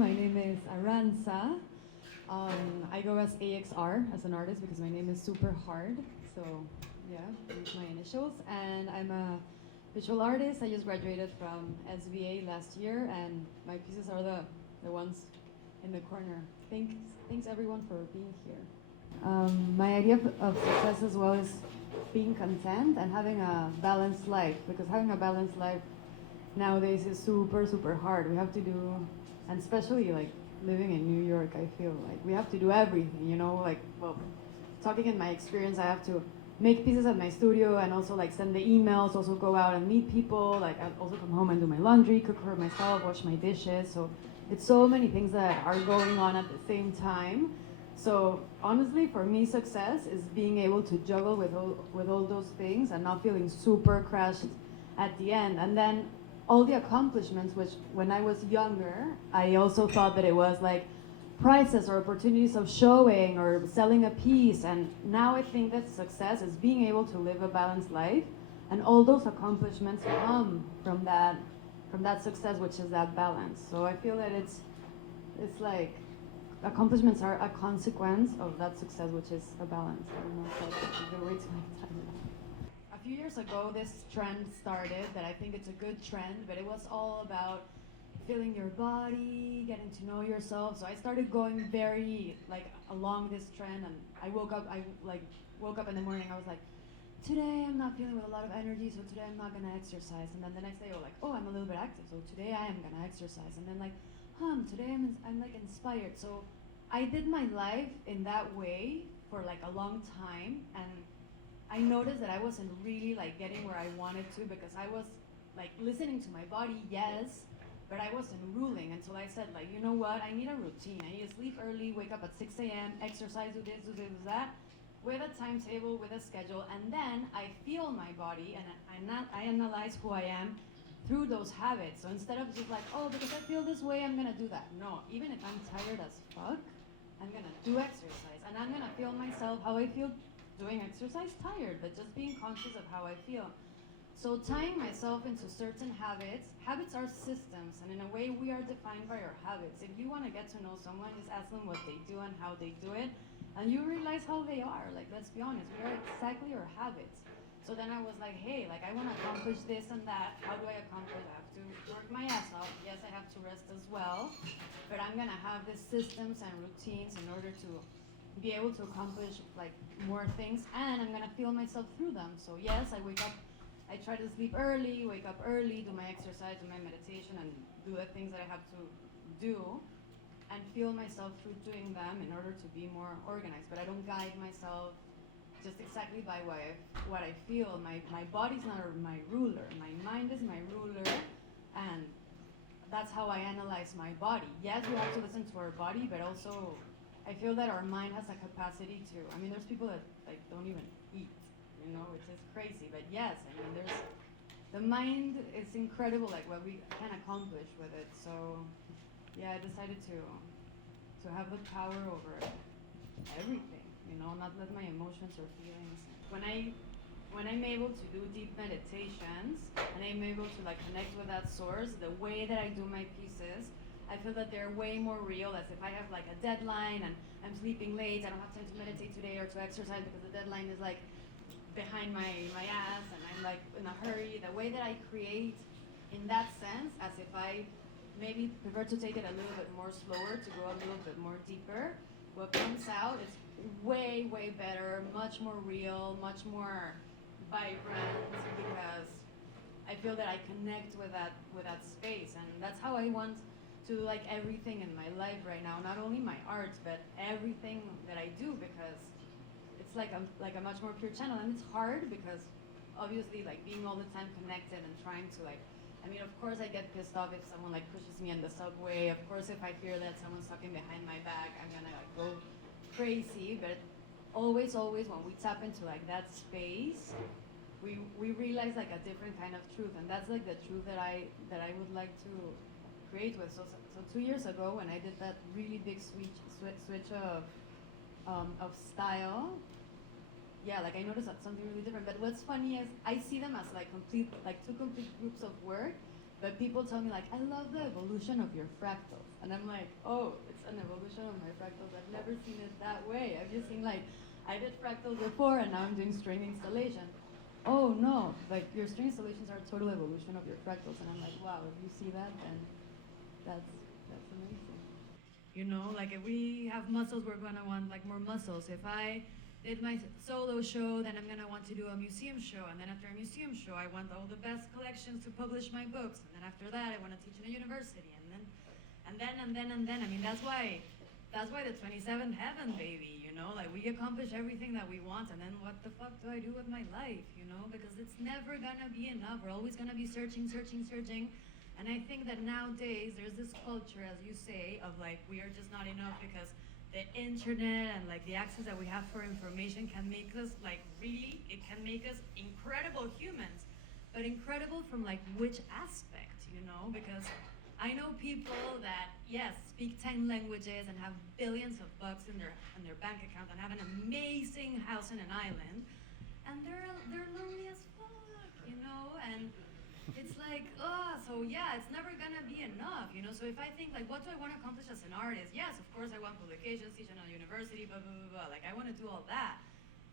my name is Arantxa. I go as AXR as an artist because my name is super hard. So yeah, these are my initials. And I'm a visual artist. I just graduated from SVA last year, and my pieces are the ones in the corner. Thanks everyone for being here. My idea of success as well is being content and having a balanced life, because having a balanced life nowadays is super hard. We have to do, and especially like living in New York, I feel like we have to do everything, you know, like, well, talking in my experience, I have to make pieces at my studio and also like send the emails, also go out and meet people, like I also come home and do my laundry, cook for myself, wash my dishes. So it's so many things that are going on at the same time. So honestly, for me, success is being able to juggle with all those things and not feeling super crushed at the end. And then all the accomplishments, which when I was younger, I also thought that it was like prizes or opportunities of showing or selling a piece. And now I think that success is being able to live a balanced life, and all those accomplishments come from that success, which is that balance. So I feel that it's like accomplishments are a consequence of that success, which is a balance. I don't know if that's a good way to explain it. A few years ago, this trend started that I think it's a good trend, but it was all about feeling your body, getting to know yourself. So I started going very like along this trend, and I woke up in the morning, I was like, today I'm not feeling with a lot of energy, so today I'm not gonna exercise. And then the next day I was like, oh, I'm a little bit active, so today I am gonna exercise. And then like, today I'm like inspired. So I did my life in that way for like a long time, and I noticed that I wasn't really like getting where I wanted to, because I was like listening to my body, yes, but I wasn't ruling. And so I said, like, you know what, I need a routine. I need to sleep early, wake up at 6 a.m., exercise, do this, do this, do that, with a timetable, with a schedule. And then I feel my body, and I analyze who I am through those habits. So instead of just like, oh, because I feel this way, I'm gonna do that. No, even if I'm tired as fuck, I'm gonna do exercise, and I'm gonna feel myself how I feel doing exercise, tired, but just being conscious of how I feel. So tying myself into certain habits are systems, and in a way we are defined by our habits. If you want to get to know someone, just ask them what they do and how they do it, and you realize how they are. Like, let's be honest, we are exactly our habits. So then I was like, hey, like I want to accomplish this and that. How do I accomplish? I have to work my ass off. Yes, I have to rest as well, but I'm gonna have these systems and routines in order to be able to accomplish like more things, and I'm gonna feel myself through them. So yes, I wake up, I try to sleep early, wake up early, do my exercise, do my meditation, and do the things that I have to do, and feel myself through doing them in order to be more organized. But I don't guide myself just exactly by what I feel. My body's not my ruler. My mind is my ruler, and that's how I analyze my body. Yes, we have to listen to our body, but also I feel that our mind has a capacity to. I mean, there's people that like don't even eat, you know, which is crazy. But yes, I mean, there's the mind is incredible, like what we can accomplish with it. So yeah, I decided to have the power over everything, you know, not let my emotions or feelings. When I'm able to do deep meditations and I'm able to like connect with that source, the way that I do my pieces, I feel that they're way more real. As if I have like a deadline and I'm sleeping late, I don't have time to meditate today or to exercise because the deadline is like behind my ass and I'm like in a hurry. The way that I create in that sense, as if I maybe prefer to take it a little bit more slower, to go a little bit more deeper, what comes out is way better, much more real, much more vibrant, because I feel that I connect with that space, and that's how I want to do like everything in my life right now. Not only my art, but everything that I do, because it's like a much more pure channel. And it's hard because obviously like being all the time connected and trying to like, I mean, of course I get pissed off if someone like pushes me in the subway. Of course, if I hear that someone's talking behind my back, I'm gonna like go crazy. But always when we tap into like that space, we realize like a different kind of truth, and that's like the truth that I would like to create with. So 2 years ago, when I did that really big switch of style, yeah, like I noticed that something really different. But what's funny is I see them as like two complete groups of work, But people tell me like, I love the evolution of your fractals. And I'm like, oh, it's an evolution of my fractals. I've never seen it that way. I've just seen like, I did fractals before and now I'm doing string installation. Oh no, like your string installations are a total evolution of your fractals. And I'm like, wow, if you see that, then that's amazing. You know, like if we have muscles, we're gonna want like more muscles. If I did my solo show, then I'm gonna want to do a museum show, and then after a museum show, I want all the best collections to publish my books, and then after that, I want to teach in a university, and then. I mean, that's why the 27th heaven, baby. You know, like we accomplish everything that we want, and then what the fuck do I do with my life? You know, because it's never gonna be enough. We're always gonna be searching. And I think that nowadays there's this culture, as you say, of like we are just not enough because the internet and like the access that we have for information can make us like really, it can make us incredible humans, but incredible from like which aspect, you know? Because I know people that, yes, speak 10 languages and have billions of bucks in their bank account and have an amazing house in an island, and they're lonely as fuck, you know? And it's like, so yeah, it's never gonna be enough, you know? So if I think, like, what do I want to accomplish as an artist? Yes, of course I want publications, teach in a university, blah, blah, blah, blah. Like, I want to do all that.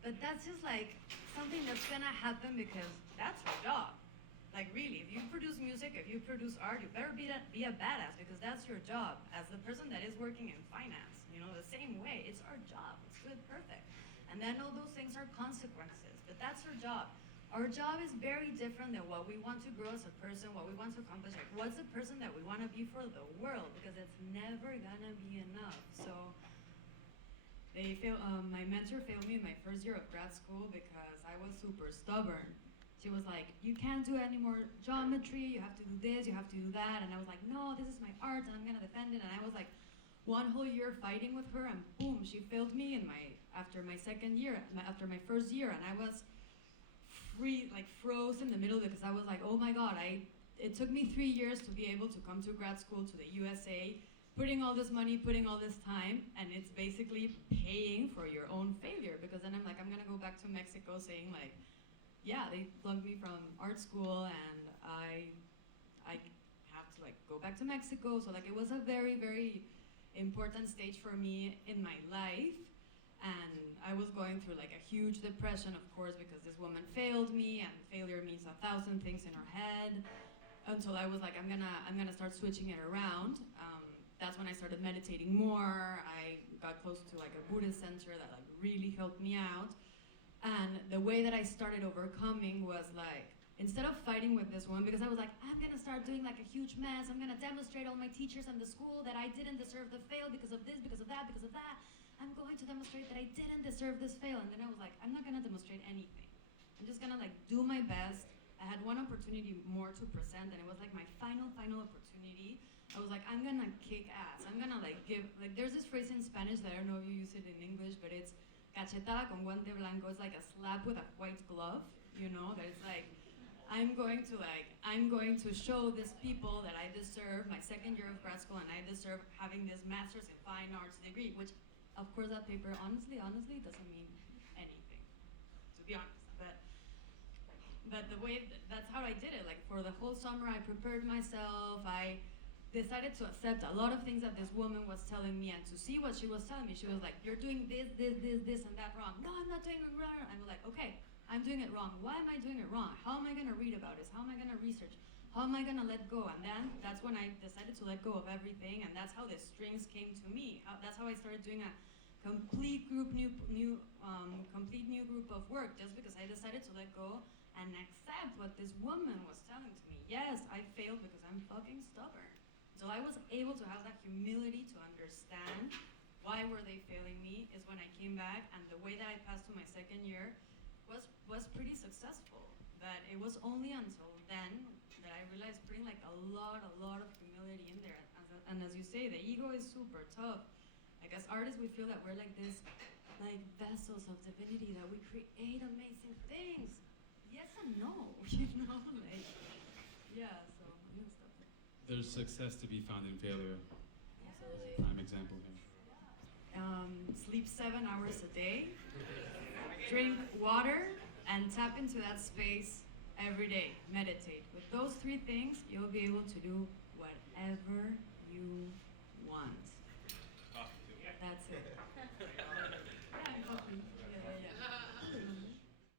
But that's just, like, something that's gonna happen because that's your job. Like, really, if you produce music, if you produce art, you better be a badass because that's your job. As the person that is working in finance, you know, the same way, it's our job. It's good, perfect. And then all those things are consequences, but that's our job. Our job is very different than what we want to grow as a person, what we want to accomplish. Like, what's the person that we want to be for the world? Because it's never gonna be enough. So, my mentor failed me in my first year of grad school because I was super stubborn. She was like, you can't do any more geometry, you have to do this, you have to do that. And I was like, no, this is my art and I'm gonna defend it. And I was like, one whole year fighting with her and boom, she failed me after my first year. And I was froze in the middle because I was like, oh my God, it took me 3 years to be able to come to grad school to the USA, putting all this money, putting all this time, and it's basically paying for your own failure because then I'm like, I'm gonna go back to Mexico saying like, yeah, they plugged me from art school and I have to like go back to Mexico. So like it was a very, very important stage for me in my life. And I was going through like a huge depression, of course, because this woman failed me, and failure means 1,000 things in her head. Until I was like, I'm gonna start switching it around. That's when I started meditating more. I got close to like a Buddhist center that like really helped me out. And the way that I started overcoming was like, instead of fighting with this woman, because I was like, I'm gonna start doing like a huge mess. I'm gonna demonstrate all my teachers and the school that I didn't deserve the fail because of this, because of that, because of that. I'm going to demonstrate that I didn't deserve this fail. And then I was like, I'm not gonna demonstrate anything. I'm just gonna like do my best. I had one opportunity more to present and it was like my final opportunity. I was like, I'm gonna kick ass. I'm gonna like there's this phrase in Spanish that I don't know if you use it in English, but it's cachetada con guante blanco. It's like a slap with a white glove, you know, that it's like, I'm going to show these people that I deserve my second year of grad school and I deserve having this master's in fine arts degree, which of course that paper honestly doesn't mean anything, to be honest. But the way that's how I did it. Like for the whole summer I prepared myself. I decided to accept a lot of things that this woman was telling me and to see what she was telling me. She was like, you're doing this and that wrong. No, I'm not doing it wrong. I'm like, okay, I'm doing it wrong. Why am I doing it wrong? How am I gonna read about this? How am I gonna research? How am I gonna let go? And then that's when I decided to let go of everything, and that's how the strings came to me. That's how I started doing a complete new group of work, just because I decided to let go and accept what this woman was telling to me. Yes, I failed because I'm fucking stubborn. So I was able to have that humility to understand why were they failing me is when I came back, and the way that I passed to my second year was pretty successful. But it was only until then that I realized putting like a lot of humility in there. And as you say, the ego is super tough. Like as artists, we feel that we're like this, like vessels of divinity, that we create amazing things. Yes and no, you know, like, yeah. So I'm gonna stop there. There's success to be found in failure. Yeah. As a prime example here. Sleep 7 hours a day, drink water, and tap into that space every day, meditate. With those three things, you'll be able to do whatever you want.